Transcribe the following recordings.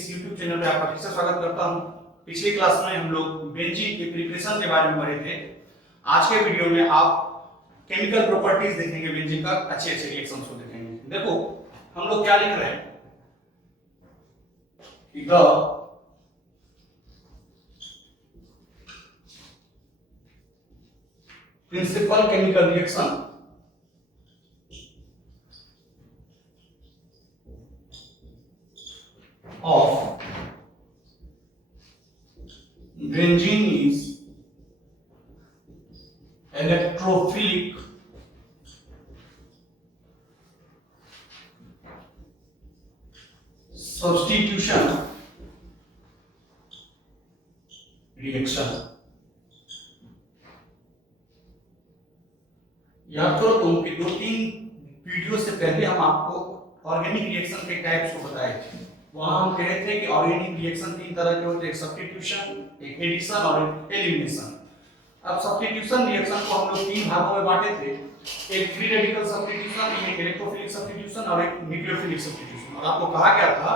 इस YouTube channel पे आपका फिर से स्वागत करता हूं। पिछली क्लास में हम लोग बेंजीन के प्रिपरेशन के बारे में पढ़े थे। आज के वीडियो में आप केमिकल प्रॉपर्टीज देखेंगे, बेंजीन का अच्छे अच्छे रिएक्शंस को देखेंगे। देखो हम लोग क्या लिख रहे हैं कि the principal chemical reaction of benzene is electrophilic substitution reaction। याद करो तुम कि 2-3 वीडियो से पहले हम आपको ऑर्गेनिक रिएक्शन के टाइप्स को बताए थे। वहां हम कह रहे थे कि ऑर्गेनिक रिएक्शन 3 तरह के होते हैं, एक सब्स्टिट्यूशन, एक एडिशन और एक एलिमिनेशन। अब सब्स्टिट्यूशन रिएक्शन को हम लोग 3 भागों में बांटे थे, एक फ्री रेडिकल सब्स्टिट्यूशन, एक इलेक्ट्रोफिलिक सब्स्टिट्यूशन और एक न्यूक्लियोफिलिक सब्स्टिट्यूशन। और आपको कहा गया था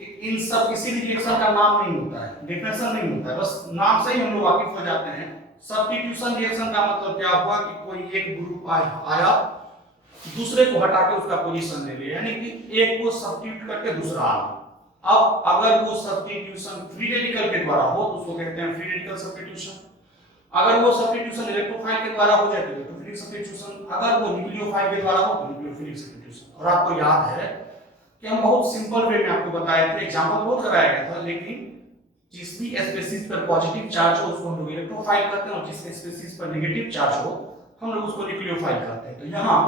कि इन सब किसी भी रिएक्शन का नाम नहीं होता है, डेफिनेशन नहीं होता है, बस नाम से ही हम लोग वाकिफ हो जाते हैं। सब्स्टिट्यूशन रिएक्शन का मतलब क्या हुआ कि कोई एक ग्रुप आया, दूसरे को हटा के उसका पोजीशन ले लिया, यानी कि एक को सब्स्टिट्यूट करके दूसरा आ गया। अब अगर वो सब्स्टिट्यूशन फ्री रेडिकल के द्वारा हो तो उसको कहते हैं फ्री रेडिकल सब्स्टिट्यूशन। अगर वो सब्स्टिट्यूशन इलेक्ट्रोफाइल के द्वारा हो जाए तो इलेक्ट्रोफिलिक सब्स्टिट्यूशन। अगर वो न्यूक्लियोफाइल के द्वारा हो तो न्यूक्लियोफिलिक सब्स्टिट्यूशन। और आपको याद है कि हम बहुत सिंपल वे में आपको बताए थे, एग्जांपल बहुत कराया गया था, लेकिन जिस भी स्पीशीज पर पॉजिटिव चार्ज हो उसको हम लोग इलेक्ट्रोफाइल कहते हैं और जिस स्पीशीज पर नेगेटिव चार्ज हो हम लोग उसको न्यूक्लियोफाइल कहते हैं। तो यहाँ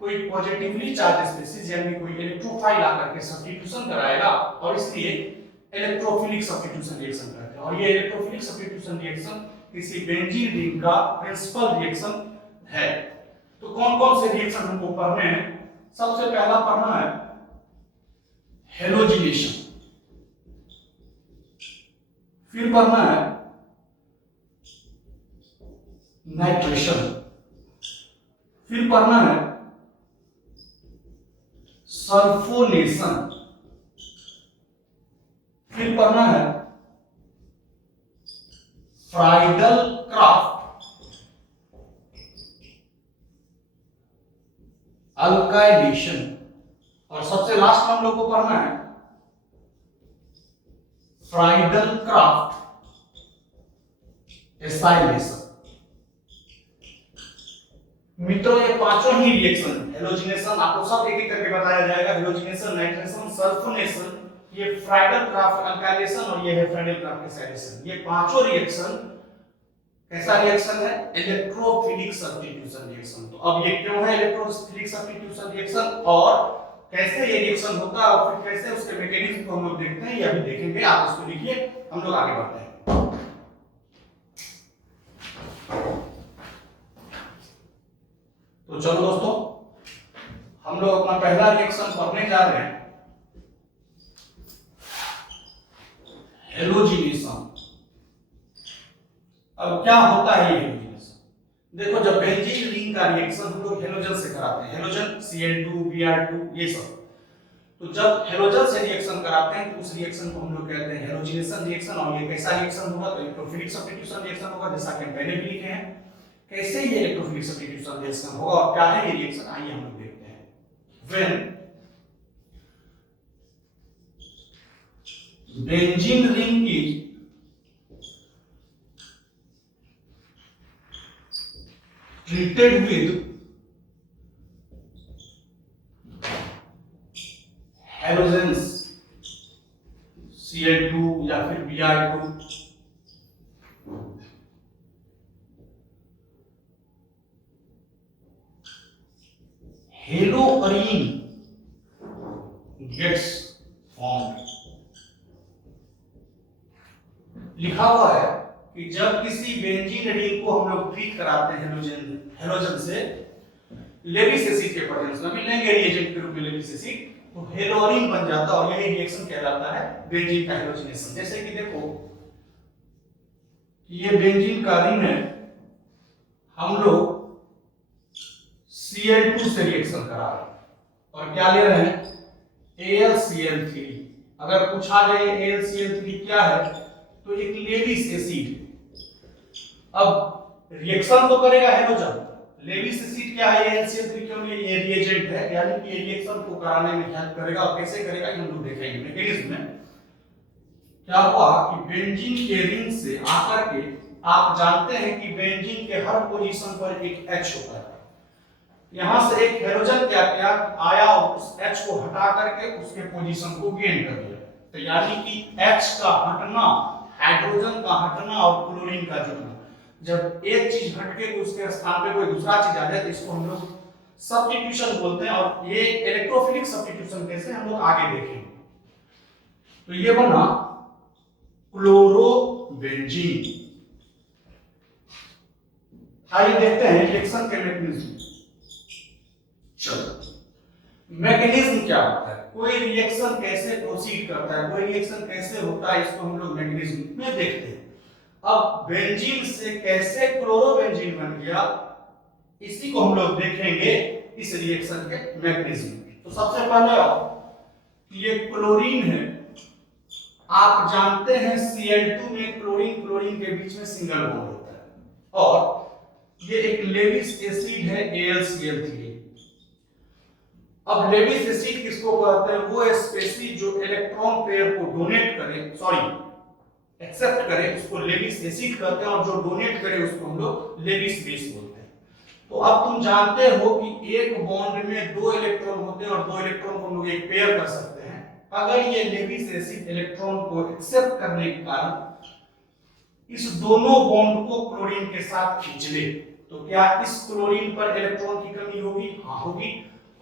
कोई पॉजिटिवली चार्ज स्पीशीज यानी कोई इलेक्ट्रोफाइल आकर के सब्स्टिट्यूशन कराएगा और इसलिए इलेक्ट्रोफिलिक सब्स्टिट्यूशन रिएक्शन करते हैं। और ये इलेक्ट्रोफिलिक सब्स्टिट्यूशन रिएक्शन किसी बेंजीन रिंग का प्रिंसिपल रिएक्शन है। तो कौन-कौन से रिएक्शन हमको पढ़ने हैं? सबसे पहला पढ़ना है हेलोजिनेशन, फिर पढ़ना है नाइट्रेशन, फिर पढ़ना है सल्फोनेशन, फिर पढ़ना है फ्राइडल क्राफ्ट अल्काइलेशन, और सबसे लास्ट में हम लोग को पढ़ना है फ्राइडल क्राफ्ट एसाइलेशन। मित्रों ये पांचों ही रिएक्शन, हेलोजिनेशन आपको सब एक एक करके बताया जाएगा, हेलोजिनेशन, नाइट्रेशन, सल्फोनेशन, ये फ्राइडल क्राफ्ट अल्काइलेशन और ये है फ्राइडल क्राफ्ट एसाइलेशन। ये पांचों रिएक्शन कैसा रिएक्शन है? Electrophilic substitution reaction. तो अब ये क्यों है इलेक्ट्रोफिलिक सब्स्टिट्यूशन रिएक्शन और कैसे ये रिएक्शन होता है और फिर कैसे उसके मैकेनिज्म को हम लोग देखते हैं, ये अभी देखेंगे। आप इसको लिखिए, हम लोग आगे बढ़ते हैं। तो चलो दोस्तों हम लोग अपना पहला रिएक्शन पढ़ने जा रहे हैं, हेलोजिनेशन। अब क्या होता है ये हेलोजिनेशन? देखो जब बेंजीन रिंग का रिएक्शन हम लोग हेलोजन से कराते हैं, हेलोजन Cl2 Br2 ये सब, तो जब हेलोजन से रिएक्शन कराते हैं तो उस रिएक्शन को हम लोग कहते हैं हेलोजिनेशन रिएक्शन। और ये कैसा रिएक्शन होगा? तो इलेक्ट्रोफिलिक सब्स्टिट्यूशन रिएक्शन होगा, जैसा कि हम पहले भी लिखे हैं। कैसे ये इलेक्ट्रोफिलिक सब्स्टिट्यूशन रिएक्शन होगा और क्या है ये रिएक्शन, आइए हम लोग देखते हैं। When benzene ring is treated with halogens Cl2 या फिर Br2, हेलोअरीन गेट्स फॉर्म्ड। लिखा हुआ है कि जब किसी बेंजीन रिंग को हम लोग ट्रीट कराते हैं हेलोजन से लेविस एसिड के प्रेजेंस में, लेंगे रिएजेंट के रूप में लेविस एसिड, तो हेलोअरीन बन जाता है और यही रिएक्शन कहलाता है बेंजीन का हेलोजिनेशन। जैसे कि देखो ये बेंजीन का रिंग है, हम लोग Cl2 से रिएक्शन करा रहे हैं और क्या ले रहे हैं AlCl3 अगर पूछा जाए AlCl3 क्या है तो एक लेविस एसिड। अब रिएक्शन तो करेगा हैलोजन। लेविस एसिड क्या है AlCl3 के लिए? ये रिएजेंट है, यानी कि ये रिएक्शन को कराने में हेल्प करेगा। और कैसे करेगा ये हम लोग देखेंगे मैकेनिज्म में। क्या हुआ कि बेंजीन के रिंग से आकर के आप जानते हैं कि बेंजीन के हर पोजीशन पर एक H होता है। यहां से एक हैलोजन क्या किया, आया और उस H को हटा करके उसके पोजीशन को गेन कर लिया। तो यानी कि H का हटना, हाइड्रोजन का हटना और क्लोरीन का जुड़ना, जब एक चीज हट के उसके स्थान पे कोई दूसरा चीज आ जाए तो इसको हम लोग सब्स्टिट्यूशन बोलते हैं। और ये इलेक्ट्रोफिलिक सब्स्टिट्यूशन कैसे हम लोग आगे देखेंगे। तो ये बना क्लोरोबेंजीन। आइए देखते हैं रिएक्शन के मैकेनिज्म। चलो मैकेनिज्म क्या होता है, कोई रिएक्शन कैसे प्रोसीड करता है, कोई रिएक्शन कैसे होता है, इसको हम लोग मैकेनिज्म में देखते हैं। अब बेंजीन से कैसे क्लोरोबेंजीन बन गया, इसी को हम लोग देखेंगे इस रिएक्शन के मैकेनिज्म में। तो सबसे पहले ये क्लोरीन है। आप जानते हैं Cl2 में क्लोरीन क्लोरीन के बीच में सिंगल बॉन्ड होता है। और ये एक लेविस एसिड है AlCl3। अब लेविस एसिड किसको कहते हैं? वो स्पेसीज जो इलेक्ट्रॉन पेयर को डोनेट करे, एक्सेप्ट करे, उसको लेविस एसिड कहते हैं। और जो डोनेट करे उसको हम लोग लेविस बेस बोलते हैं। तो अब तुम जानते हो कि एक बॉन्ड में दो इलेक्ट्रॉन होते हैं और दो इलेक्ट्रॉन को हम लोग एक पेयर कर सकते हैं। अगर ये लेविस एसिड इलेक्ट्रॉन को एक्सेप्ट करने के कारण इस दोनों बॉन्ड को क्लोरीन के साथ खींच ले, तो क्या इस क्लोरीन पर इलेक्ट्रॉन की कमी होगी? हाँ होगी।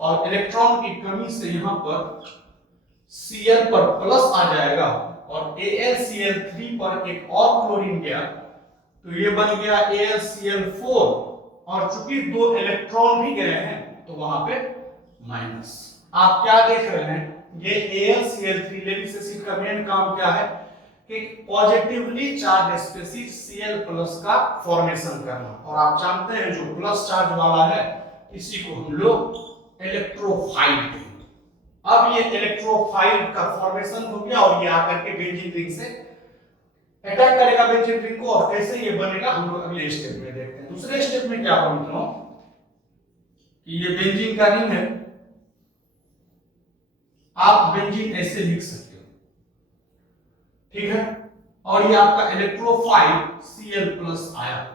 और इलेक्ट्रॉन की कमी से यहां पर Cl पर प्लस आ जाएगा और AlCl3 पर एक और क्लोरीन गया तो ये बन गया AlCl4। और चूंकि दो इलेक्ट्रॉन भी गए हैं तो वहां पे माइनस। आप क्या देख रहे हैं, ये AlCl3 लेविस एसिड का मेन काम क्या है कि पॉजिटिवली चार्ज स्पेसीज Cl+ का फॉर्मेशन करना। और आप जानते हैं जो प्लस चार्ज वाला है इसी को हम लोग इलेक्ट्रोफाइल कहते हैं। अब ये इलेक्ट्रोफाइल का फॉर्मेशन हो गया और ये आकर के बेंजीन रिंग से अटैक करेगा बेंजीन रिंग को। और कैसे ये बनेगा हम लोग अगले स्टेप में देखते हैं। दूसरे स्टेप में क्या होगा मित्रों कि ये बेंजीन का रिंग है। आप बेंजीन ऐसे लिख सकते हो, ठीक है। और ये आपका इलेक्ट्रोफाइल Cl+ आया।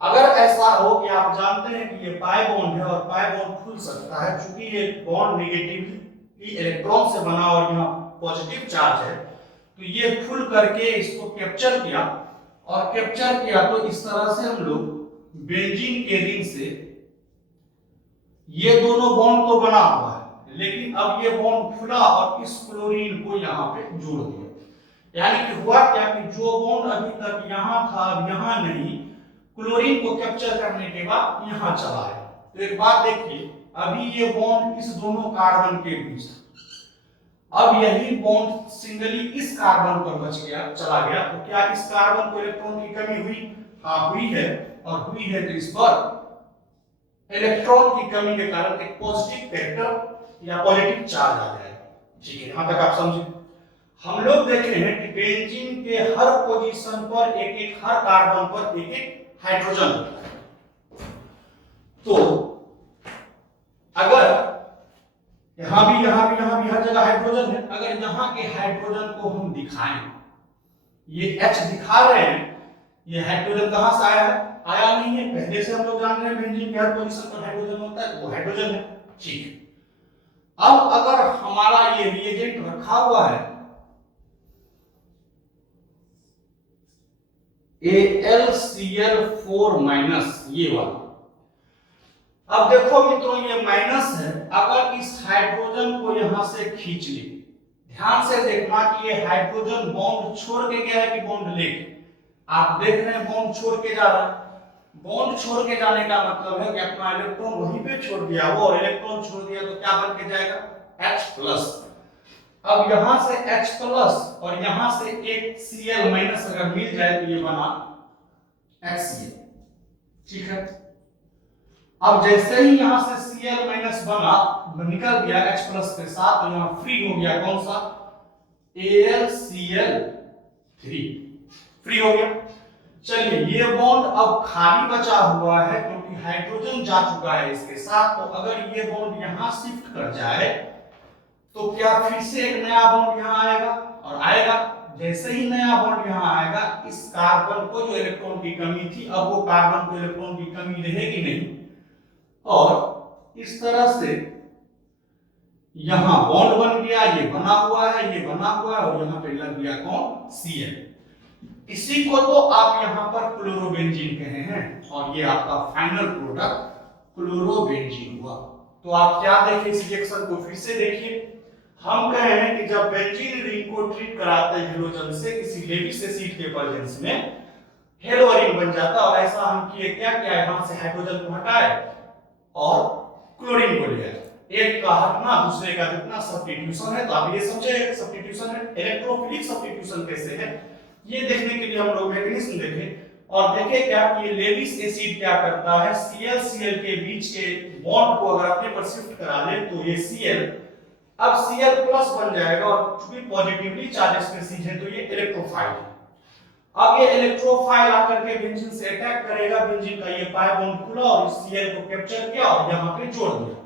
अगर ऐसा हो कि आप जानते हैं कि ये पाई बॉन्ड है और पाई बॉन्ड खुल सकता है, चूंकि ये बॉन्ड नेगेटिवली इलेक्ट्रॉन से बना और यहाँ पॉजिटिव चार्ज है, तो ये खुल करके इसको कैप्चर किया। और कैप्चर किया तो इस तरह से हम लोग बेंजीन के रिंग से ये दोनों बॉन्ड तो बना हुआ है, लेकिन अब ये बॉन्ड खुला और इस क्लोरीन को यहाँ पे जोड़ दिया। यानी कि हुआ क्या कि जो बॉन्ड अभी तक यहाँ था अब यहाँ नहीं, क्लोरीन को कैप्चर करने के बाद यहाँ चला है। तो एक बात देखिए, अभी ये बॉन्ड इस दोनों कार्बन के बीच, अब यही बॉन्ड सिंगली इस कार्बन पर बच गया, चला गया। तो क्या इस कार्बन को इलेक्ट्रॉन की कमी हुई? हाँ हुई है। और हुई है तो इस पर इलेक्ट्रॉन की कमी के कारण एक पॉजिटिव वेक्टर या पॉजिटिव चार्ज आ जाएगा। ठीक है, यहां तक आप समझे। हम लोग देख रहे हैं कि बेंजीन के हर पोजीशन पर एक एक, हर कार्बन पर एक एक हाइड्रोजन होता है। तो अगर यहां भी हर जगह हाइड्रोजन है, अगर यहां के हाइड्रोजन को हम दिखाएं, ये H दिखा रहे हैं, ये हाइड्रोजन कहां से आया है? आया नहीं है, पहले से हम लोग जान रहे हैं बेंजीन के हर पोजीशन पर हाइड्रोजन होता है, वो हाइड्रोजन है। ठीक है। अब अगर हमारा ये रिएजेंट रखा हुआ है AlCl4- ये वाला, अब देखो मित्रों ये माइनस है। अगर इस हाइड्रोजन को यहां से खींच ले, ध्यान से देखना कि ये हाइड्रोजन बॉन्ड छोड़ के गया है कि बॉन्ड लेके। आप देख रहे हैं बॉन्ड छोड़ के जा रहा है। बॉन्ड छोड़ के जाने का मतलब है कि अपना इलेक्ट्रॉन वहीं पे छोड़ दिया वो, और इलेक्ट्रॉन छोड़ दिया तो क्या बन के जाएगा? H+। अब यहां से H+ और यहां से एक Cl- अगर मिल जाए तो ये बना HCl। ठीक है। अब जैसे ही यहां से Cl- बना, निकल गया H+ के साथ, तो यहां फ्री हो गया कौन सा? AlCl3 फ्री हो गया। चलिए ये बॉन्ड अब खाली बचा हुआ है क्योंकि हाइड्रोजन जा चुका है इसके साथ, तो अगर ये बॉन्ड यहां शिफ्ट कर जाए तो क्या फिर से एक नया बॉन्ड यहां आएगा, और आएगा। जैसे ही नया बॉन्ड यहां आएगा, इस कार्बन को जो इलेक्ट्रॉन की कमी थी, अब वो कार्बन को इलेक्ट्रॉन की कमी रहेगी नहीं, और इस तरह से यहां बॉन्ड बन गया, ये बना हुआ है, ये बना हुआ है, और यहां पे लग गया कौन, Cl। इसी को तो आप यहां पर क्लोरोबेंजीन कहे हैं, और ये आपका फाइनल प्रोडक्ट क्लोरोबेंजीन हुआ। तो आप क्या देखें इस रिएक्शन को, फिर से देखिए। हम कहे हैं कि जब बेंजीन रिंग को ट्रीट कराते हैं हेलोजन से किसी लेविस एसिड के प्रेजेंस में, हेलो रिंग बन जाता, और ऐसा हम किए क्या किया, यहां से हाइड्रोजन को हटाए और क्लोरीन को लिया। एक का हटना दूसरे का जुटना सब्स्टिट्यूशन है। तो आप ये समझे सब्स्टिट्यूशन है। इलेक्ट्रोफिलिक सब्स्टिट्यूशन कैसे है, ये देखने के लिए हम लोग मैकेनिज्म देखें, और देखें क्या कि ये लेविस एसिड क्या करता है, Cl के बीच के बॉन्ड को अगर अपने पर शिफ्ट करा ले तो ये Cl अब Cl प्लस बन जाएगा, और चूंकि पॉजिटिवली चार्ज स्पीशीज है तो ये इलेक्ट्रोफाइल है। अब ये इलेक्ट्रोफाइल आकर के बेंजीन से अटैक करेगा, बेंजीन का ये पाई बॉन्ड खुला और इस Cl को कैप्चर किया और यहां पे जोड़ दिया।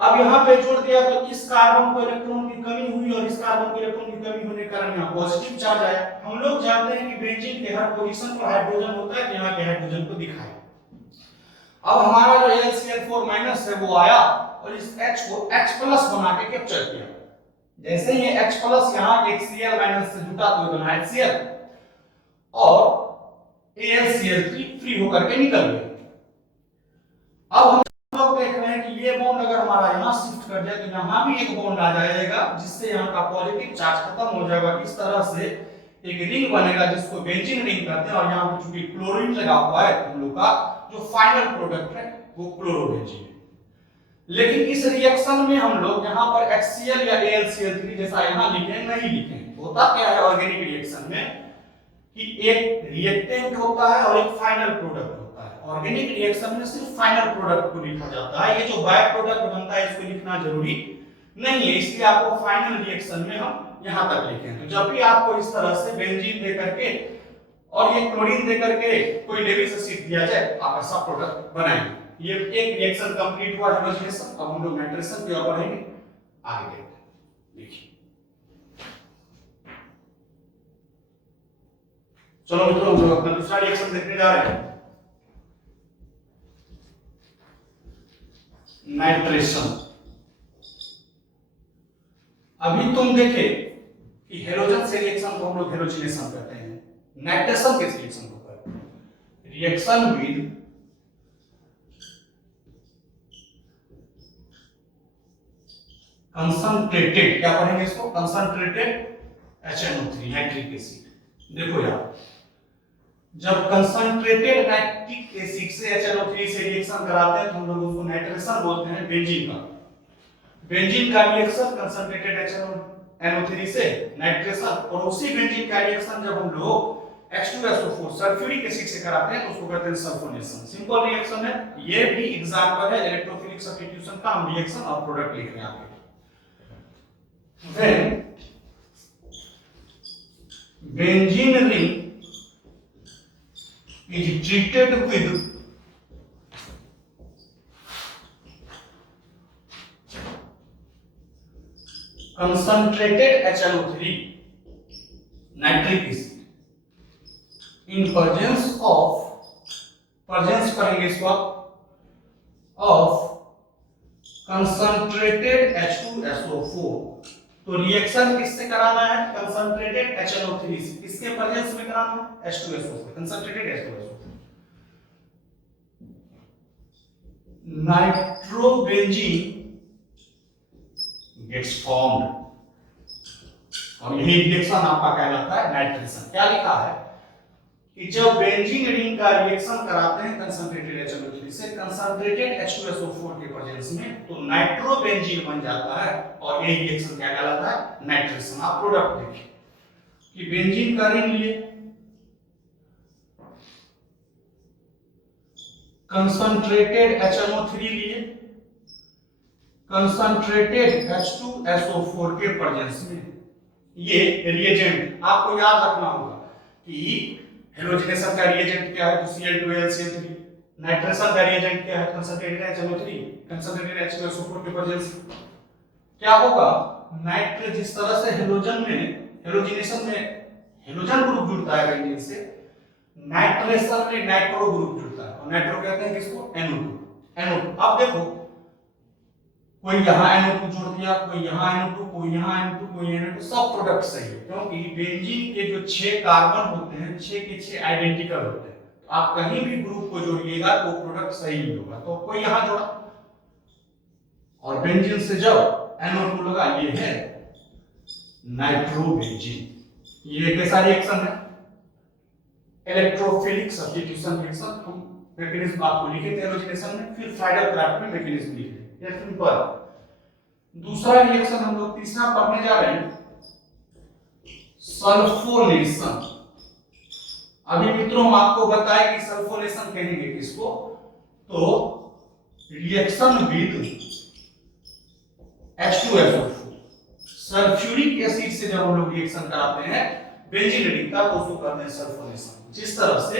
अब यहां पे जोड़ दिया तो इस कार्बन को इलेक्ट्रॉन की कमी हुई, और इस कार्बन को इलेक्ट्रॉन की कमी होने के कारण यहां पॉजिटिव चार्ज आया। हम लोग जानते हैं कि बेंजीन के हर पोजीशन पर हाइड्रोजन होता है, यहां के हाइड्रोजन को दिखाया। अब हमारा जो AlCl4- है वो आया और इस H को H+ बना के कैप्चर किया। जैसे ही ये H+ यहां एक Cl- से जुटा तो बना HCl, और AlCl3 फ्री होकर के निकल गया। अब हम लोग देख रहे हैं कि ये बॉन्ड अगर हमारा यहां शिफ्ट कर जाए तो यहां भी एक बॉन्ड आ जाएगा, जिससे यहां का पॉजिटिव चार्ज खत्म हो जाएगा। इस तरह से एक रिंग बनेगा जिसको बेंजीन रिंग कहते हैं, और यहां पे चूंकि क्लोरीन लगा हुआ है, हम लोग का जो फाइनल प्रोडक्ट है वो क्लोरोबेंजीन है। लेकिन इस रिएक्शन में हम लोग यहां पर HCl या AlCl3 जैसा यहां लिखे नहीं लिखे। होता क्या है ऑर्गेनिक रिएक्शन में कि एक रिएक्टेंट होता है और एक फाइनल प्रोडक्ट होता है। ऑर्गेनिक रिएक्शन में सिर्फ फाइनल प्रोडक्ट को लिखा जाता है, ये जो बाय प्रोडक्ट बनता है इसको लिखना जरूरी नहीं है, इसलिए आपको फाइनल रिएक्शन में हम यहां तक लिखे हैं। तो जब भी आपको इस तरह से बेंजीन दे करके और ये क्लोरीन दे करके कोई लेविस एसिड दिया जाए, आप ऐसा प्रोडक्ट बनाएंगे। ये एक रिएक्शन कंप्लीट हुआ हाइड्रोजनेशन। अब हम लोग नाइट्रेशन की ओर बढ़ेंगे, आगे देखते हैं। देखिए चलो मित्रों, हम लोग अपना दूसरा रिएक्शन देखने जा रहे हैं, नाइट्रेशन। अभी तुम देखे कि हेलोजन से रिएक्शन को हम लोग हेलोजिनेशन कहते हैं। नाइट्रेशन किस रिएक्शन को कहते हैं, रिएक्शन विद कंसंट्रेटेड, क्या पढ़ेंगे इसको, कंसंट्रेटेड HNO3 नाइट्रिक एसिड। देखो यार, जब कंसंट्रेटेड नाइट्रिक एसिड से HNO3 से रिएक्शन कराते हैं तो हम लोग उसको नाइट्रेशन बोलते हैं। बेंजीन का रिएक्शन कंसंट्रेटेड HNO3 से नाइट्रेशन, और उसी बेंजीन का रिएक्शन जब हम लोग H2SO4 सल्फ्यूरिक एसिड से कराते हैं तो उसको कहते हैं सल्फोनेशन। सिंपल रिएक्शन है, ये भी एग्जांपल है इलेक्ट्रोफिलिक सब्स्टिट्यूशन का। हम रिएक्शन और प्रोडक्ट लिख रहे हैं आगे। When benzene ring is treated with concentrated HNO3 nitric acid in presence पढ़ेंगे इसको of concentrated H2SO4, तो रिएक्शन किससे कराना है, कंसंट्रेटेड HNO3 से। किसके प्रेजेंस में कराना है, H2SO4, concentrated H2SO4। Nitrobenzene gets formed, और यही रिएक्शन आपका कहलाता है नाइट्रेशन। क्या लिखा है कि जब बेंजीन रिंग का रिएक्शन कराते हैं कंसंट्रेटेड HNO3 से कंसंट्रेटेड H2SO4 के प्रेजेंस में, तो नाइट्रोबेंजीन बन जाता है, और यही रिएक्शन क्या कहलाता है, नाइट्रेशन। आप प्रोडक्ट देखिए कि बेंजीन का रिंग लिए, कंसंट्रेटेड HNO3 लिए, कंसंट्रेटेड H2SO4 के प्रेजेंस में, ये रिएजेंट आपको याद रखना होगा कि हेलोजिनेशन का रिएजेंट क्या है, तो Cl2HCl3। नाइट्रेशन का रिएजेंट क्या है, कंसंट्रेटेड HNO3, कंसंट्रेटेड H2SO4 के प्रेजेंस। क्या होगा, नाइट्रेट जिस तरह से हेलोजिनेशन में हेलोजन ग्रुप जुड़ता है बेंजीन से, नाइट्रेशन में नाइट्रो ग्रुप जुड़ता है, और नाइट्रो कहते हैं किसको, NO2। अब देखो, कोई यहाँ NO2 जोड़ दिया, कोई यहाँ NO2, कोई यहाँ NO2, कोई NO2, सब प्रोडक्ट सही है, क्योंकि बेंजीन के जो 6 कार्बन होते हैं 6 के 6 आइडेंटिकल होते हैं। तो आप कहीं भी ग्रुप को जोड़िएगा तो प्रोडक्ट सही ही होगा। तो कोई यहाँ जोड़ा और बेंजीन से जब NO2 लगा, ये है नाइट्रोबेंजीन। ये कैसा रिएक्शन है, इलेक्ट्रोफिलिक सब्स्टिट्यूशन रिएक्शन। हम मैकेनिज्म आपको लिखे थे हेलोजिनेशन में, फिर फ्राइडल-क्राफ्ट में मैकेनिज्म लिखे। ये सिंपल। दूसरा रिएक्शन हम लोग तीसरा पढ़ने जा रहे हैं, सल्फोनेशन। अभी मित्रों हम आपको बताएं कि सल्फोनेशन कहेंगे किसको, तो reaction with H2SO4, sulphuric acid से जब हम लोग रिएक्शन कराते हैं बेंजीन का, तो उसको कहते हैं सल्फोनेशन। जिस तरह से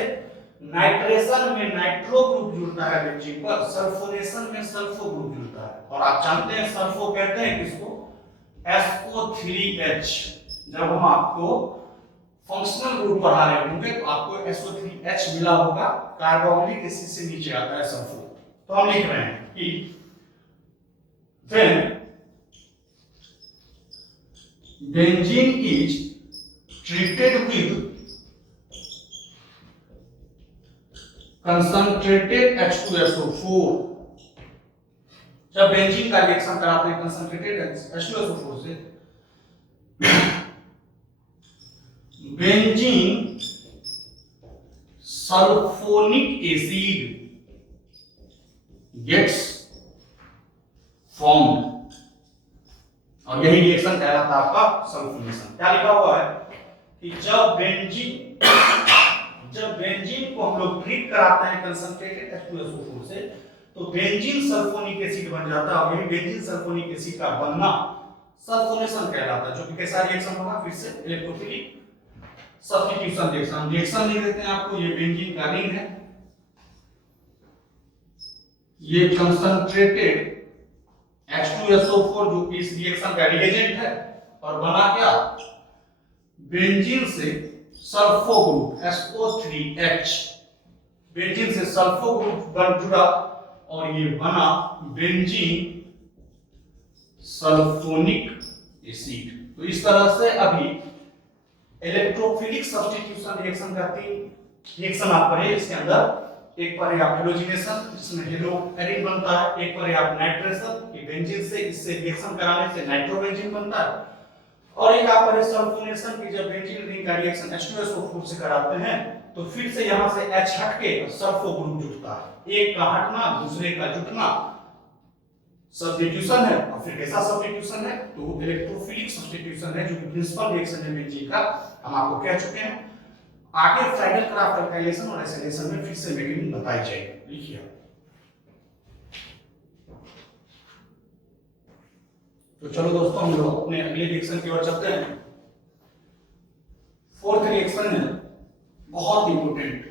नाइट्रेशन में नाइट्रो ग्रुप जुड़ता है बेंजीन पर, सल्फोनेशन में सल्फो ग्रुप जुड़ता है। और आप जानते हैं सल्फो कहते हैं किसको, SO3H। जब हम आपको फंक्शनल ग्रुप पढ़ा रहे होंगे तो आपको SO3H मिला होगा, कार्बोक्सिलिक एसिड से नीचे आता है सल्फो। तो हम लिख रहे हैं कि when benzene is treated with concentrated H2SO4, जब बेंजीन का रिएक्शन कराते हैं कंसंट्रेटेड H2SO4 से, benzene sulphonic acid gets formed, और यही रिएक्शन कहलाता है आपका सल्फोनेशन। क्या लिखा हुआ है कि जब बेंजीन को हम लोग ट्रीट कराते हैं कंसंट्रेटेड H2SO4 से, तो बेंजीन सल्फोनिक एसिड बन जाता है, और यही बेंजीन सल्फोनिक एसिड का बनना सल्फोनेशन कहलाता है, जो कि कैसा रिएक्शन होगा, फिर से इलेक्ट्रोफिलिक सब्स्टिट्यूशन रिएक्शन। रिएक्शन लिख देते हैं आपको, ये बेंजीन का रिंग है, ये कंसंट्रेटेड H2SO4 जो कि इस रिएक्शन का रिएजेंट है, और बना क्या, बेंजीन से सल्फो ग्रुप SO3H, बेंजीन से सल्फो ग्रुप बन जुड़ा, और ये बना बेंजीन सल्फोनिक एसिड। तो इस तरह से अभी इलेक्ट्रोफिलिक सब्स्टिट्यूशन रिएक्शन का 3 रिएक्शन आप पढ़े। इसके अंदर एक पर आप हेलोजिनेशन, जिसमें हेलोएरिन बनता है, एक पर आप नाइट्रेशन कि बेंजीन से इससे रिएक्शन कराने से नाइट्रोबेंजीन बनता है, और एक आप पर सल्फोनेशन कि जब बेंजीन रिंग का रिएक्शन H2SO4 से कराते हैं तो फिर से यहां से H हटके सल्फो ग्रुप जुड़ता है। एक का हटना दूसरे का जुटना सब्स्टिट्यूशन है। और फिर कैसा सब्स्टिट्यूशन है, तो इलेक्ट्रोफिलिक सब्स्टिट्यूशन है, जो कि प्रिंसिपल रिएक्शन है बेंजीन का, हम आपको कह चुके हैं। आगे फ्राइडल-क्राफ्ट अल्काइलेशन और एसिडेशन में फिर से मैकेनिज्म बताई जाएगी। लिखिए, तो चलो दोस्तों हम लोग अपने अगले रिएक्शन की ओर चलते हैं। फोर्थ रिएक्शन है बहुत इंपॉर्टेंट,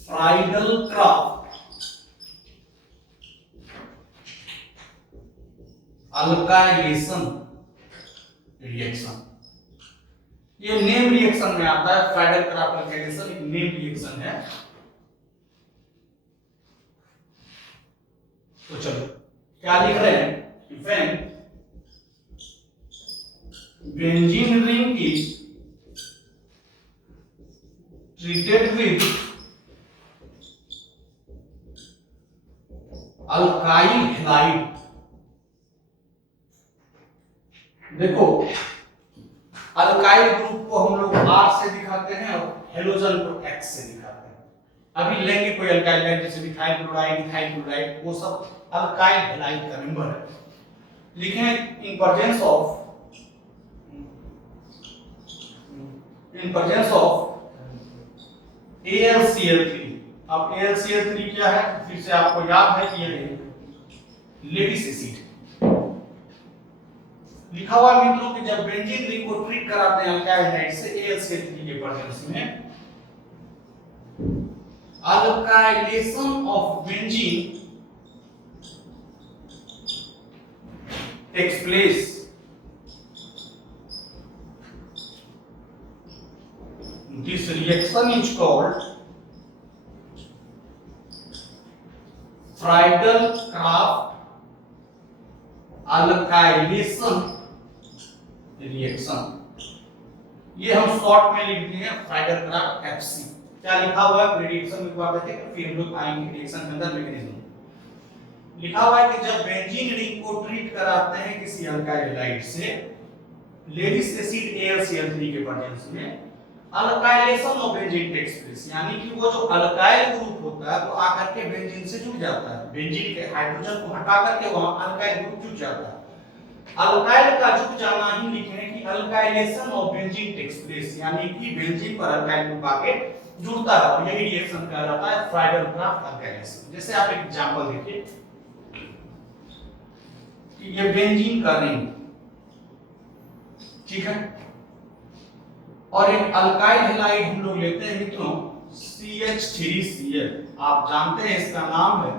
फ्राइडल-क्राफ्ट अल्काइलेशन रिएक्शन। ये नेम रिएक्शन में आता है, फ्राइडल-क्राफ्ट अल्काइलेशन एक नेम रिएक्शन है। तो चलो क्या लिख रहे हैं, when benzene ring is treated with alkyl halide, देखो अल्काइल ग्रुप को हम लोग R से दिखाते हैं और हेलोजन को X से दिखाते हैं। अभी लेंगे कोई अल्काइल हाइड जैसे मिथाइल क्लोराइड, इथाइल क्लोराइड, वो सब अल्काइल हैलाइड का मेंबर है। लिखें इन प्रेजेंस ऑफ AlCl3। अब AlCl3 क्या है, फिर से आपको याद है कि ये लेविस एसिड, लिखा हुआ है मित्रों कि जब बेंजीन रिंग को ट्रीट कराते हैं अल्काइल हाइड्राइड से AlCl3 के प्रेजेंस में, alkylation of benzene takes place. This reaction is called Friedel-Crafts alkylation reaction. ये हम शॉर्ट में लिखते हैं फ्राइडल-क्राफ्ट FC। क्या लिखा हुआ है रिएक्शन में, बात देखें फिर हम लोग आएंगे रिएक्शन के अंदर मैकेनिज्म। लिखा हुआ है कि जब बेंजीन रिंग को ट्रीट कराते हैं किसी अल्काइल हैलाइड से लेविस एसिड AlCl3 के प्रेजेंस में, alkylation of benzene takes place, यानी कि वो जो अल्काइल ग्रुप होता है वो आकर के बेंजीन से जुड़ जाता है, बेंजीन के हाइड्रोजन को हटा करके वहां अल्काइल ग्रुप जुड़ जाता है। अल्काइल का जुड़ जाना ही लिखें कि alkylation of benzene takes place, यानी कि बेंजीन पर अल्काइल ग्रुप आके जुड़ता है और यही रिएक्शन कहा जाता है फ्राइडल-क्राफ्ट अल्काइलेशन। जैसे आप एक एग्जांपल देखिए कि ये बेंजीन का रिंग, ठीक है, और एक अल्काइल हैलाइड हम लोग लेते हैं मित्रों CH3Cl। आप जानते हैं इसका नाम है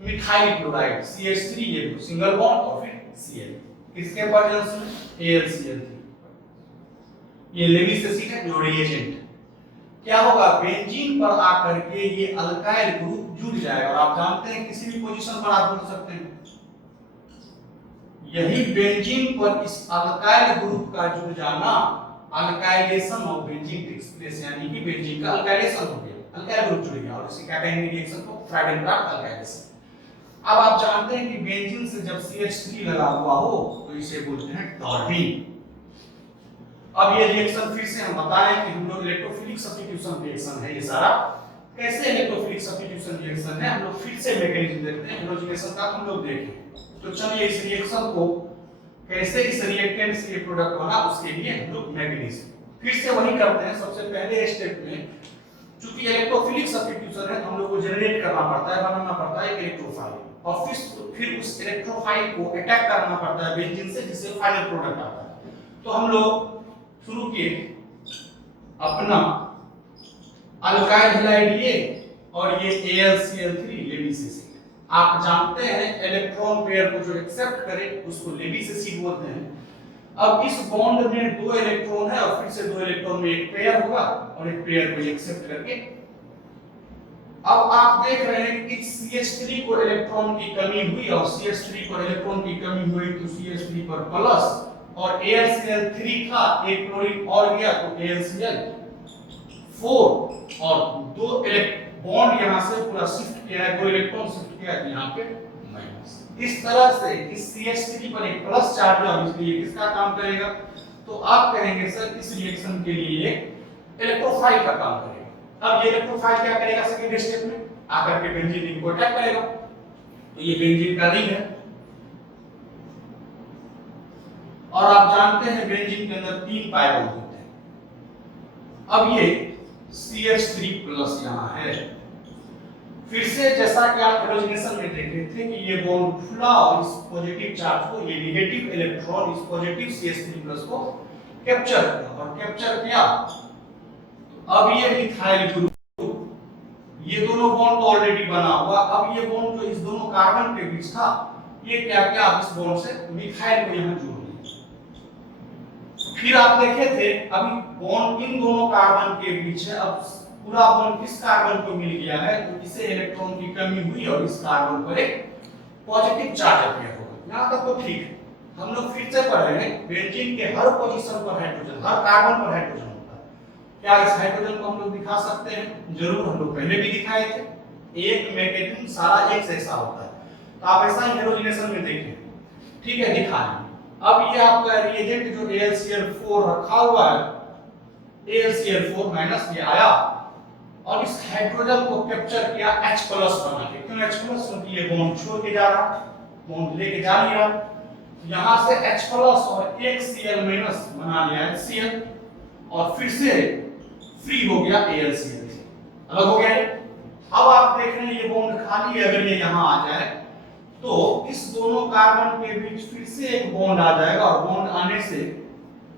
मिथाइल क्लोराइड, CH3 ये सिंगल बॉन्ड और फिर Cl, किसके प्रेजेंस में AlCl3। ये लेविस एसिड है जो रिएजेंट, क्या होगा बेंजीन पर आकर के ये अल्काइल ग्रुप जुड़ जाएगा। और आप जानते हैं किसी भी पोजीशन पर आप जुड़ सकते हैं, यही बेंजीन पर इस अल्काइल ग्रुप का जुड़ जाना alkylation of benzene takes place, यानी कि बेंजीन का अल्काइलेशन हो गया, अल्काइल ग्रुप जुड़ गया और इसे क्या कहेंगे रिएक्शन को फ्राइडल-क्राफ्ट अल्काइलेशन। अब आप जानते हैं कि बेंजीन से जब CH3 लगा हुआ हो तो इसे बोलते हैं टॉर्बिन। अब ये रिएक्शन फिर से हम बताएं कि हम लोग इलेक्ट्रोफिलिक सब्स्टिट्यूशन रिएक्शन है ये सारा। कैसे इलेक्ट्रोफिलिक सब्स्टिट्यूशन रिएक्शन है हम लोग फिर से मैकेनिज्म देखते हैं, हेलोजिनेशन का हम लोग देखें। तो चलिए इस रिएक्शन को कैसे इस रिएक्टेंट से ये प्रोडक्ट बना उसके लिए हम लोग मैकेनिज्म फिर से वही करते हैं। सबसे पहले स्टेप में चूंकि इलेक्ट्रोफिलिक सब्स्टिट्यूशन है तो हम लोग को जनरेट करना पड़ता है, बनाना पड़ता है एक इलेक्ट्रोफाइल और फिर उस इलेक्ट्रोफाइल को अटैक करना पड़ता है बेंजीन से, जिससे फाइनल प्रोडक्ट आता है। तो हम लोग शुरू किए अपना अल्काइल हैलाइड लिए और ये AlCl3 लेविस एसिड। आप जानते हैं इलेक्ट्रॉन पेयर को जो एक्सेप्ट करे उसको लेविस एसिड बोलते हैं। अब इस बॉन्ड में दो इलेक्ट्रॉन है और फिर से दो इलेक्ट्रॉन में एक पेयर होगा और एक पेयर को एक्सेप्ट करके अब आप देख रहे हैं कि CH3 को इलेक्ट्रॉन की कमी हुई और CH3 को इलेक्ट्रॉन की कमी हुई तो CH3 पर प्लस और AlCl3 था एक क्लोरीन और गया तो AlCl4 और दो बॉन्ड यहां से पूरा शिफ्ट किया है, दो इलेक्ट्रॉन शिफ्ट किया है यहां पे माइनस। इस तरह से इस CH3 पर एक प्लस चार्ज है और इसलिए किसका काम करेगा तो आप कहेंगे सर इस रिएक्शन के लिए इलेक्ट्रोफाइल का काम करेगा। अब ये इलेक्ट्रोफाइल क्या करेगा सेकंड स्टेप में आकर के बेंजीन रिंग को अटैक करेगा। तो ये बेंजीन का रिंग है और आप जानते हैं बेंजीन के अंदर 3 पाई बॉन्ड होते हैं। अब ये CH3+ यहां है। फिर से जैसा कि आप हेलोजिनेशन में देख रहे थे कि ये बॉन्ड खुला और इस पॉजिटिव चार्ज को ये नेगेटिव इलेक्ट्रॉन इस पॉजिटिव CH3+ को कैप्चर किया और कैप्चर किया। अब ये मिथाइल ग्रुप ये दोनों बॉन्ड तो ऑलरेडी बना हुआ, अब ये बॉन्ड जो इस दोनों कार्बन के बीच था ये क्या क्या अब इस बॉन्ड से मिथाइल को यहां जोड़ दिया। फिर आप देखे थे अभी बॉन्ड इन दोनों कार्बन के बीच है, अब पूरा बॉन्ड किस कार्बन को मिल गया है तो इसे इलेक्ट्रॉन की कमी हुई और इस कार्बन पर एक पॉजिटिव चार्ज अपीयर होगा। यहां तक तो ठीक है। हम लोग फिर से पढ़ रहे हैं बेंजीन के हर पोजीशन पर हाइड्रोजन, हर कार्बन पर हाइड्रोजन होता है। क्या इस हाइड्रोजन को हम लोग दिखा सकते हैं? जरूर, हम लोग पहले भी दिखाए थे। एक मैकेनिज्म सारा एक जैसा होता है तो आप ऐसा ही हेलोजिनेशन में देखें, ठीक है, दिखाएं। अब ये आपका रिएजेंट जो AlCl4 रखा हुआ है, AlCl4- ये आया और इस हाइड्रोजन को कैप्चर किया H+ बना के। क्यों H+? क्योंकि ये बॉन्ड छोड़ के जा रहा, बॉन्ड लेके जा नहीं रहा। यहां से H+ और एक Cl- बना लिया HCl और फिर से फ्री हो गया AlCl, अलग हो गया। अब आप देख रहे हैं ये बॉन्ड खाली है, अगर ये यहां आ जाए तो इस दोनों कार्बन के बीच फिर से एक बॉन्ड आ जाएगा और बॉन्ड आने से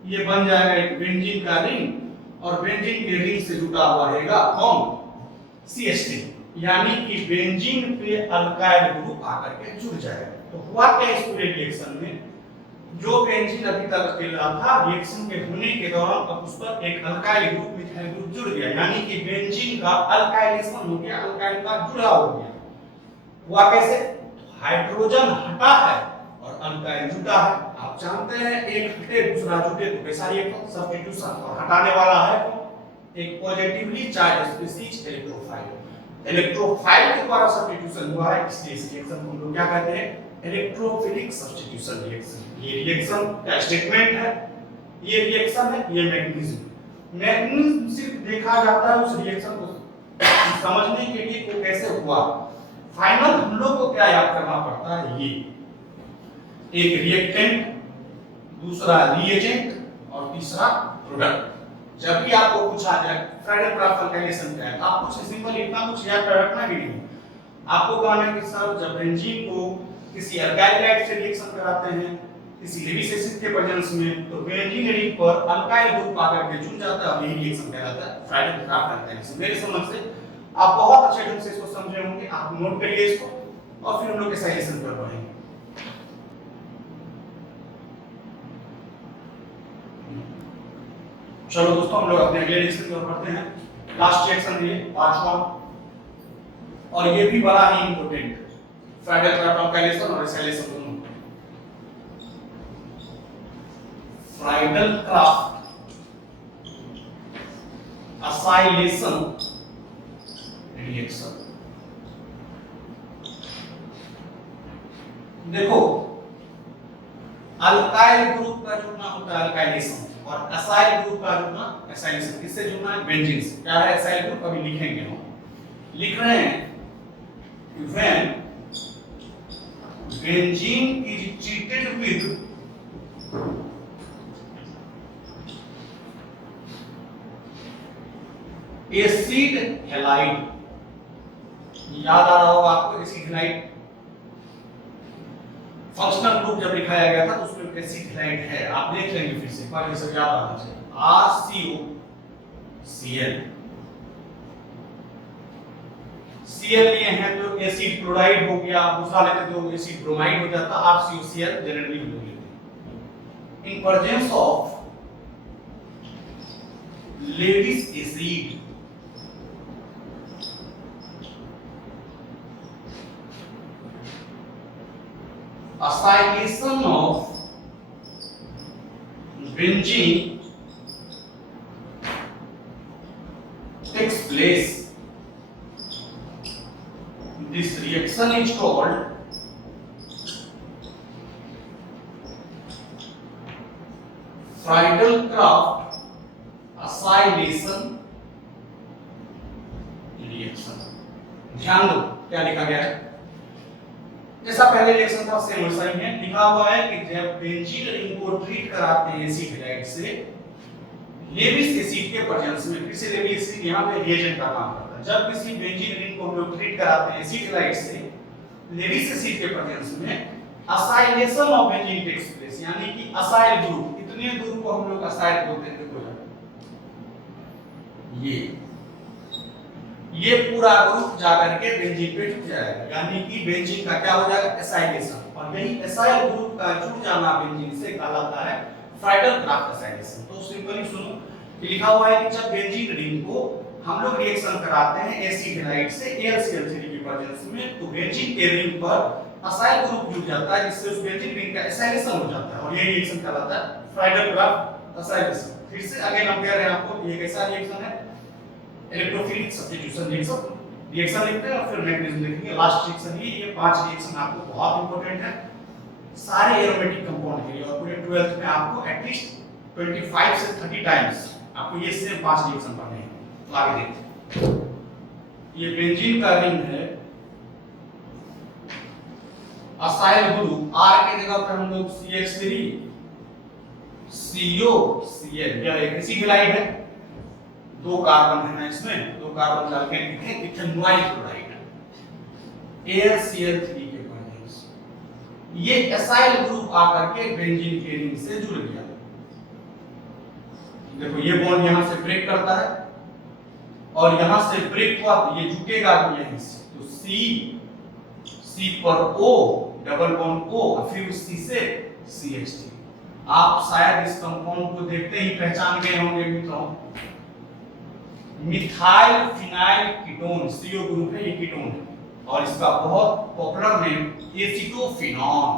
ये बन जाएगा एक बेंजीन का रिंग और बेंजीन के रिंग से जुड़ा हुआ रहेगा कौन CH3 यानी कि बेंजीन पे अल्काइल ग्रुप आकर के जुड़ जाएगा। तो हुआ क्या इस पूरे रिएक्शन में, जो बेंजीन अभी तक अकेला था रिएक्शन के होने के दौरान अब उस पर एक अल्काइल ग्रुप मिथाइल ग्रुप जुड़ गया यानी कि बेंजीन का अल्काइलेशन हो गया, अल्काइल का जुड़ाव हो गया। हुआ कैसे, हाइड्रोजन हटा है और अल्काइल जुटा है। आप जानते हैं एक हटे दूसरा जुटे तो कैसा रिएक्शन सब्स्टिट्यूशन, और हटाने वाला है एक positively charge species electrophile. Electrophile के द्वारा सब्स्टिट्यूशन हुआ है, इसलिए इस रिएक्शन को हम लोग क्या कहते हैं इलेक्ट्रोफिलिक सब्स्टिट्यूशन रिएक्शन। ये रिएक्शन का स्टेटमेंट है, ये रिएक्शन है, ये मैकेनिज्म सिर्फ देखा जाता है उस रिएक्शन को समझने के लिए को कैसे हुआ। फाइनल हम लोग को क्या याद करना पड़ता है, ये एक रिएक्टेंट, दूसरा रिएजेंट और तीसरा प्रोडक्ट। जब भी आपको पूछा जाए फ्राइडल-क्राफ्ट अल्काइलेशन क्या है, आपको सिंपल इतना कुछ याद रखना भी नहीं, आपको कहना है कि सर जब बेंजीन को किसी अल्काइल लाइट से रिएक्शन कराते हैं किसी लेविस एसिड के प्रेजेंस में, तो बेंजीन रिंग पर अल्काइल ग्रुप आकर के जुड़ जाता है और यही रिएक्शन कहलाता है फ्राइडल-क्राफ्ट अल्काइलेशन। मेरे समझ से आप बहुत अच्छे ढंग से इसको समझे होंगे, आप नोट करिए इसको और फिर हम लोग एसाइलेशन पर बढ़ेंगे। चलो दोस्तों हम लोग अपने अगले रिएक्शन की ओर बढ़ते हैं। लास्ट रिएक्शन ये पांचवा, और ये भी बड़ा ही इंपॉर्टेंट, फ्राइडल-क्राफ्ट अल्काइलेशन और एसाइलेशन दोनों। Friedl-craft acylation reaction. देखो अल्काइल ग्रुप का जुड़ना होता है अल्काइलेशन और एसाइल ग्रुप का जुड़ना एसाइलेशन। किससे जुड़ना है, बेंजीन से। क्या है एसाइल ग्रुप, अभी लिखेंगे हम, लिख रहे हैं when benzene is treated with acid halide, याद आ रहा होगा आपको एसिड हैलाइड, फंक्शनल ग्रुप जब लिखाया गया था तो उसमें एसिड हैलाइड है, आप देख लेंगे फिर से, पर ये सब याद आना चाहिए। RCOCl Cl लिए हैं तो एसिड क्लोराइड हो गया, दूसरा लेते तो एसिड ब्रोमाइड हो जाता, RCOCl जनरली हम लोग लेते हैं। In presence of Lewis acid acylation of benzene takes place. This reaction is called Friedel-Crafts acylation reaction। ध्यान दो क्या लिखा गया है, जैसा पहले रिएक्शन था सेम वैसा ही है। लिखा हुआ है कि जब बेंजीन रिंग को ट्रीट कराते हैं एसिड हैलाइड से लेविस एसिड के प्रेजेंस में, फिर से लेविस एसिड यहां पे रिएजेंट का काम करता है। जब किसी बेंजीन रिंग को हम लोग ट्रीट कराते हैं एसिड हैलाइड से लेविस एसिड के प्रेजेंस में, acylation of benzene takes place, यानी कि एसाइल ग्रुप, इतने ग्रुप को हम लोग एसाइल बोलते हैं। देखो ये पूरा ग्रुप जाकर के बेंजीन पे जुड़ जाएगा, यानी कि बेंजीन का क्या हो जाएगा एसाइलेशन, और यही एसाइल ग्रुप का जुड़ जाना बेंजीन से कहलाता है फ्राइडल-क्राफ्ट एसाइलेशन। तो सिंपली सुनो, लिखा हुआ है कि जब बेंजीन रिंग को हम लोग रिएक्शन कराते हैं एसिड हैलाइड से AlCl3 के प्रेजेंस में, तो बेंजीन के रिंग पर एसाइल ग्रुप जुड़ जाता है, जिससे उस बेंजीन रिंग का एसाइलेशन हो जाता है और ये रिएक्शन कहलाता है फ्राइडल-क्राफ्ट एसाइलेशन। फिर से अगेन हम कह रहे हैं आपको ये कैसा रिएक्शन है, इलेक्ट्रोफिलिक सब्स्टिट्यूशन रिएक्शन लिखते हैं और फिर मैकेनिज्म लिखेंगे। लास्ट रिएक्शन ये 5 रिएक्शन आपको बहुत इंपॉर्टेंट है सारे एरोमेटिक कंपाउंड के लिए, और पूरे 12th में आपको एटलीस्ट 25 से 30 टाइम्स आपको ये सेम 5 रिएक्शन पढ़ने हैं। तो आगे देखते हैं, ये बेंजीन का रिंग है, असाइल ग्रुप, R के जगह पर हम लोग CH3 COCl, यह एक एसिड हैलाइड है, 2 कार्बन है ना इसमें, 2 कार्बन डाल के लिखें इथेनॉइल क्लोराइड AlCl3 के प्रेजेंस, ये एसाइल ग्रुप आकर के बेंजीन के रिंग से जुड़ गया। देखो ये बॉन्ड यहां से ब्रेक करता है और यहां से ब्रेक हुआ तो ये झुकेगा यहीं से, तो सी पर O डबल बॉन्ड O फिर उसी से CH3। आप शायद इस कंपाउंड को देखते ही पहचान गए होंगे मित्रों, methyl phenyl ketone, CO group है, ये कीटोन है और इसका बहुत पॉपुलर नेम एसिटोफिनॉन।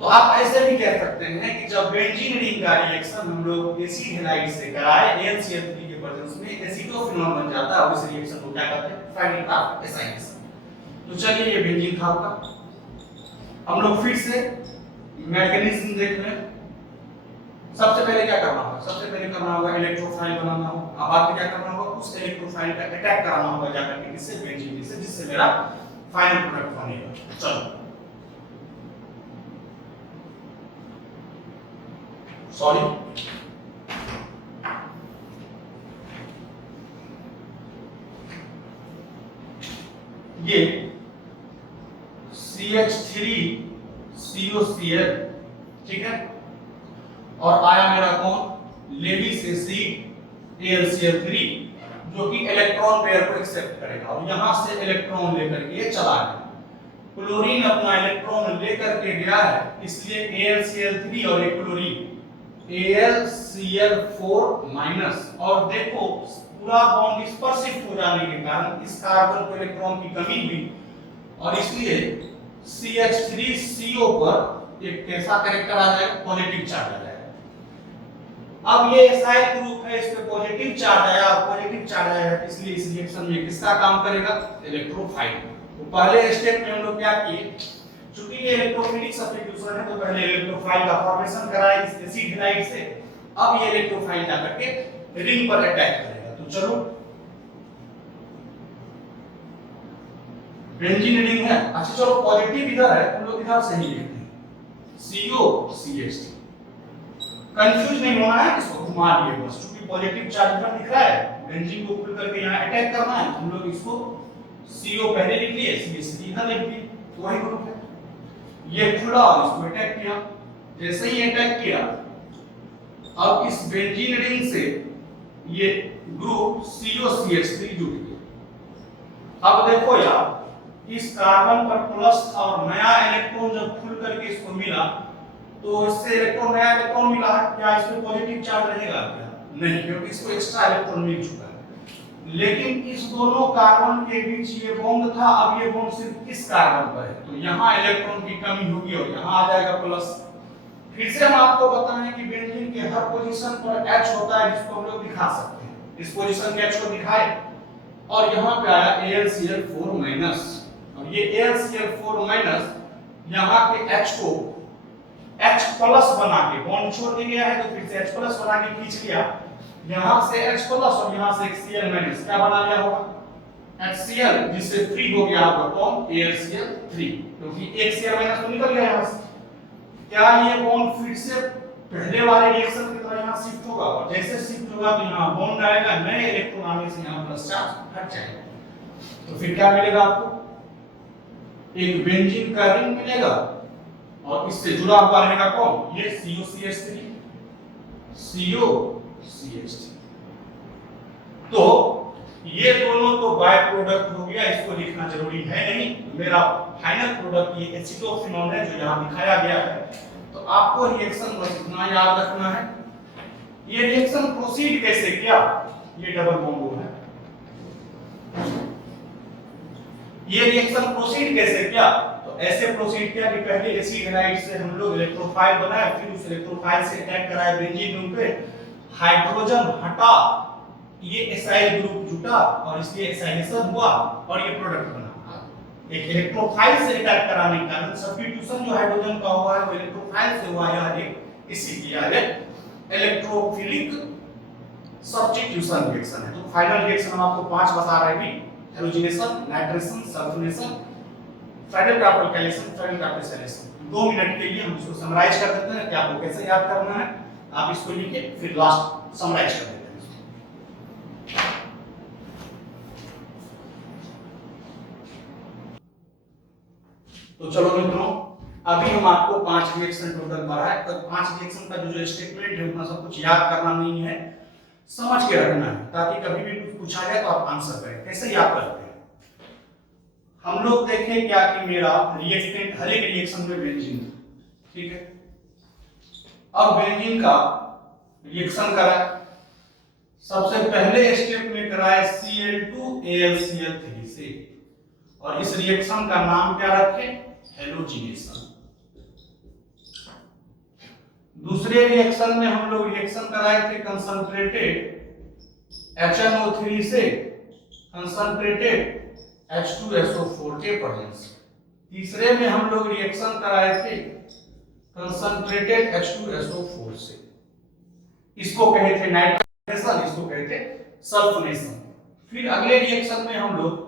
तो आप ऐसे भी कह सकते हैं कि जब बेंजीन रिंग का रिएक्शन हम लोग एसिड हैलाइड से कराए AlCl3 के प्रेजेंस में एसिटोफिनॉन बन जाता है और इस रिएक्शन को क्या कहते हैं, फाइनल ग्राफ एसाइलेशन। तो चलिए ये बेंजीन था आपका, हम लोग फिर से मैकेनिज्म देख लें। सबसे पहले क्या करना होगा, सबसे पहले करना होगा इलेक्ट्रोफाइल बनाना होगा। अब बाद में क्या करना होगा, उस इलेक्ट्रोफाइल का अटैक कराना होगा जाकर के किससे, बेंजीन से, जिससे मेरा फाइनल प्रोडक्ट बनेगा। चलो सॉरी ये CH3COCl, ठीक है, और आया मेरा कौन, लेविस एसिड AlCl3 जो कि इलेक्ट्रॉन पेयर को एक्सेप्ट करेगा और यहां से इलेक्ट्रॉन लेकर के चला गया। क्लोरीन अपना इलेक्ट्रॉन लेकर के गया है, इसलिए AlCl3 और एक क्लोरीन AlCl4- और देखो पूरा बॉन्ड इस पर शिफ्ट हो जाने के कारण इस कार्बन को इलेक्ट्रॉन की कमी हुई और इसलिए CH3CO पर एक कैसा कैरेक्टर आ जाएगा, पॉजिटिव चार्ज आ जाएगा। अब ये एसाइल ग्रुप है, इस पे पॉजिटिव चार्ज आया और पॉजिटिव चार्ज आया इसलिए इस रिएक्शन में किसका काम करेगा, इलेक्ट्रोफाइल। तो पहले स्टेप में हम लोग क्या किए, चूंकि ये इलेक्ट्रोफिलिक सब्स्टिट्यूशन है तो पहले इलेक्ट्रोफाइल का फॉर्मेशन कराया इस एसिड हैलाइड से, अब ये इलेक्ट्रोफाइल जाकर के रिंग पर अटैक करेगा। तो चलो बेंजीन रिंग है, अच्छा चलो पॉजिटिव इधर है, हम लोग इधर से ही लिखते हैं COCH3। कंफ्यूज नहीं होना है, इसको घुमा दिए बस, क्योंकि पॉजिटिव चार्ज इधर दिख रहा है, बेंजीन को खुल करके यहां अटैक करना है, हम लोग इसको CO पहले लिख लिए, CH3 इधर लिख दिए, तो वही ग्रुप है। ये खुला और इसको अटैक किया, जैसे ही अटैक किया अब इस बेंजीन रिंग से ये ग्रुप COCH3 जुड़ गया। अब देखो यार, इस कार्बन पर प्लस और नया इलेक्ट्रॉन जब खुल करके इसको मिला तो इससे इलेक्ट्रॉन, नया इलेक्ट्रॉन मिला है, क्या इसमें पॉजिटिव चार्ज रहेगा क्या, नहीं, क्योंकि इसको एक्स्ट्रा इलेक्ट्रॉन मिल चुका है। लेकिन इस दोनों कार्बन के बीच ये बॉन्ड था, अब ये बॉन्ड सिर्फ इस कार्बन पर है, तो यहाँ इलेक्ट्रॉन की कमी होगी और यहाँ आ जाएगा प्लस। फिर से हम आपको बताएं कि बेंजीन के हर पोजीशन पर H होता है, जिसको हम लोग दिखा सकते हैं, इस पोजीशन के H को दिखाए और यहाँ पे आया AlCl4- और ये AlCl4- यहाँ के H को H+ बना के बॉन्ड छोड़ दिया गया है, तो फिर से H+ बना के खींच लिया, यहाँ से H+ और यहाँ से एक Cl- क्या बना लिया होगा, HCl, जिससे फ्री हो गया आपका कौन, AlCl3, क्योंकि एक Cl- तो निकल गया यहाँ से। क्या ये बॉन्ड फिर से पहले वाले रिएक्शन की तरह यहाँ शिफ्ट होगा, और जैसे शिफ्ट होगा तो यहाँ बॉन्ड आएगा, नए इलेक्ट्रॉन आने से यहाँ प्लस चार्ज हट जाएगा, तो फिर क्या मिलेगा आपको, एक बेंजीन का रिंग मिलेगा और इससे जुड़ा हुआ रहेगा कौन, ये COCH3, COCH3। तो ये दोनों तो बाय प्रोडक्ट हो गया, इसको लिखना जरूरी है नहीं, मेरा फाइनल प्रोडक्ट ये एसिटोफिनॉन है जो यहाँ दिखाया गया है। तो आपको रिएक्शन बस इतना याद रखना है, ये रिएक्शन प्रोसीड कैसे किया, ये डबल बॉन्ड है, ये रिएक्शन प्रोसीड कैसे किया, तो ऐसे प्रोसीड किया कि पहले एसिड हैलाइड से हम लोग इलेक्ट्रोफाइल बनाए, फिर उस इलेक्ट्रोफाइल से अटैक कराए बेंजीन रिंग पे, हाइड्रोजन हटा, ये एसाइल ग्रुप जुटा और इसलिए एसाइलेशन हुआ और ये प्रोडक्ट बना। एक इलेक्ट्रोफाइल से अटैक कराने के कारण सब्स्टिट्यूशन जो हाइड्रोजन का हुआ है वो इलेक्ट्रोफाइल से हुआ, यह एक इसीलिए इलेक्ट्रोफिलिक सब्स्टिट्यूशन रिएक्शन है। तो फाइनल रिएक्शन हम आपको 5 बता रहे हैं, halogenation, nitration, sulphonation, final carboxylation, final carboxylation. 2 minute के लिए हम इसको समराइज कर देते हैं कि आपको कैसे याद करना है, आप इसको लिखिए फिर लास्ट समराइज कर देते हैं। तो चलो मित्रों, अभी हम आपको 5 रिएक्शन टोटल पढ़ाए, तो 5 रिएक्शन का जो स्टेटमेंट है उतना सब कुछ याद करना नहीं है, समझ के रखना है, ताकि कभी भी कुछ पूछा जाए तो आप आंसर करें। कैसे याद करते हैं हम लोग? देखें क्या कि मेरा रिएक्टेंट हर एक रिएक्शन में बेंजीन, ठीक है। अब बेंजीन का रिएक्शन कराए, सबसे पहले स्टेप में कराए Cl2 AlCl3 से, और इस रिएक्शन का नाम क्या रखें? हेलोजिनेशन। दूसरे रिएक्शन में हम लोग रिएक्शन कराए थे कंसंट्रेटेड HNO3 से कंसंट्रेटेड H2SO4 के प्रेजेंस। तीसरे में हम लोग रिएक्शन कराए थे कंसंट्रेटेड H2SO4 से, इसको कहे थे नाइट्रेशन, इसको कहे थे सल्फोनेशन। फिर अगले रिएक्शन में हम लोग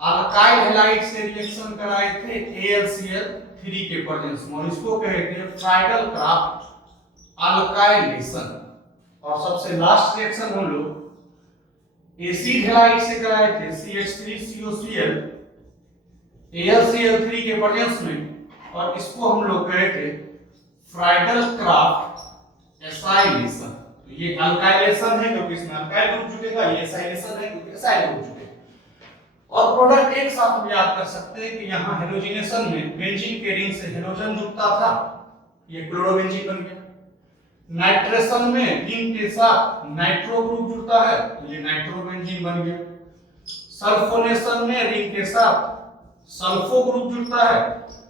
अल्काइल हैलाइड से रिएक्शन कराए थे AlCl3 के प्रेजेंस में, इसको कहे थे फ्राइडल क्राफ्ट अल्काइलेशन। और सबसे लास्ट रिएक्शन हम लोग एसिड हैलाइड से कराए थे CH3COCl AlCl3 के प्रेजेंस में, और इसको हम लोग कहे थे फ्राइडल क्राफ्ट एसाइलेशन। तो ये अल्काइलेशन है क्योंकि इसमें अल्काइल ग्रुप जुड़ेगा, ये एसाइलेशन है क्योंकि एसाइल ग्रुप जुड़ेगा। और प्रोडक्ट एक साथ हम याद कर सकते हैं कि यहाँ हेलोजिनेशन में बेंजीन के रिंग से हेलोजन जुड़ता था, ये क्लोरोबेंजीन बन गया। नाइट्रेशन में रिंग के साथ नाइट्रो ग्रुप जुड़ता है, तो ये नाइट्रोबेंजीन बन गया। सल्फोनेशन में रिंग के साथ सल्फो ग्रुप जुड़ता है,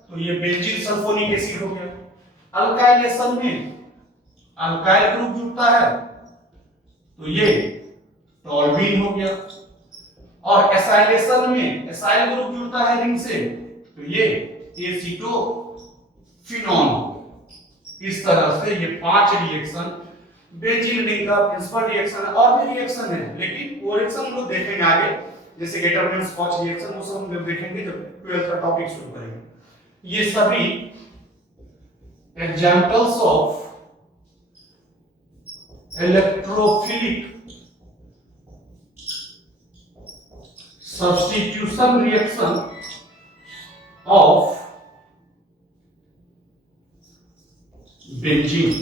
तो ये बेंजीन सल्फोनिक एसिड हो गया। अल्काइलेशन में अल्काइल ग्रुप जुड़ता है, तो ये टॉल्यूइन हो गया। और एसाइलेशन में एसाइल ग्रुप जुड़ता है रिंग से, तो ये एसीटोफिनॉन हो गया। इस तरह से ये 5 रिएक्शन बेंजीन रिंग का प्रिंसिपल रिएक्शन है। और भी रिएक्शन है, लेकिन वो रिएक्शन हम लोग देखेंगे आगे, जैसे गेटरमैन स्कॉच रिएक्शन, वो सब हम लोग देखेंगे जब 12th का टॉपिक शुरू करेंगे। ये सभी examples of electrophilic substitution reaction of benzene।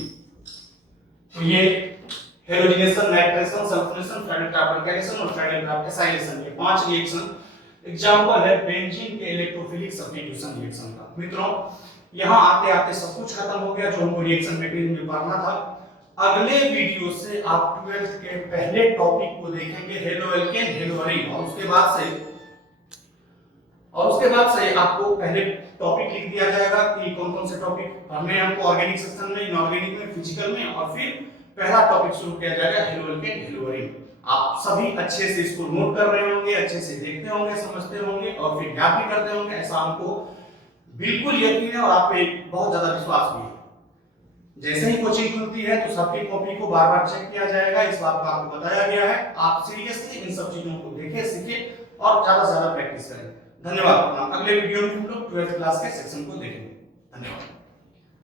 तो ये halogenation, nitration, sulphonation, Friedl craft alkylation और फ्राइडल क्राफ्ट एसाइलेशन, ये 5 रिएक्शन एग्जांपल है बेंजीन के इलेक्ट्रोफिलिक सब्स्टिट्यूशन रिएक्शन का। मित्रों, यहाँ आते आते सब कुछ खत्म हो गया जो हमको रिएक्शन मैकेनिज्म में पढ़ना था। अगले वीडियो से आप 12th के पहले टॉपिक को देखेंगे, हेलो एल्केन, हेलो अरीन, और उसके बाद से आपको पहले टॉपिक लिख दिया जाएगा कि कौन कौन से टॉपिक पढ़ने हमको ऑर्गेनिक सेक्शन में, इनऑर्गेनिक में, फिजिकल में, और फिर पहला टॉपिक शुरू किया जाएगा हेलो एल्केन, हेलो अरीन। आप सभी अच्छे से इसको नोट कर रहे होंगे, अच्छे से देखते होंगे, समझते होंगे और फिर याद भी करते होंगे, ऐसा हमको बिल्कुल यकीन है और आप पे बहुत ज्यादा विश्वास भी है। जैसे ही कोचिंग खुलती है तो सबकी कॉपी को बार बार चेक किया जाएगा, इस बात को आपको बताया गया है। आप सीरियसली इन सब चीजों को देखें, सीखें और ज्यादा से ज्यादा प्रैक्टिस करें। धन्यवाद। अगले वीडियो में हम लोग 12th क्लास के सेक्शन को देखेंगे। धन्यवाद।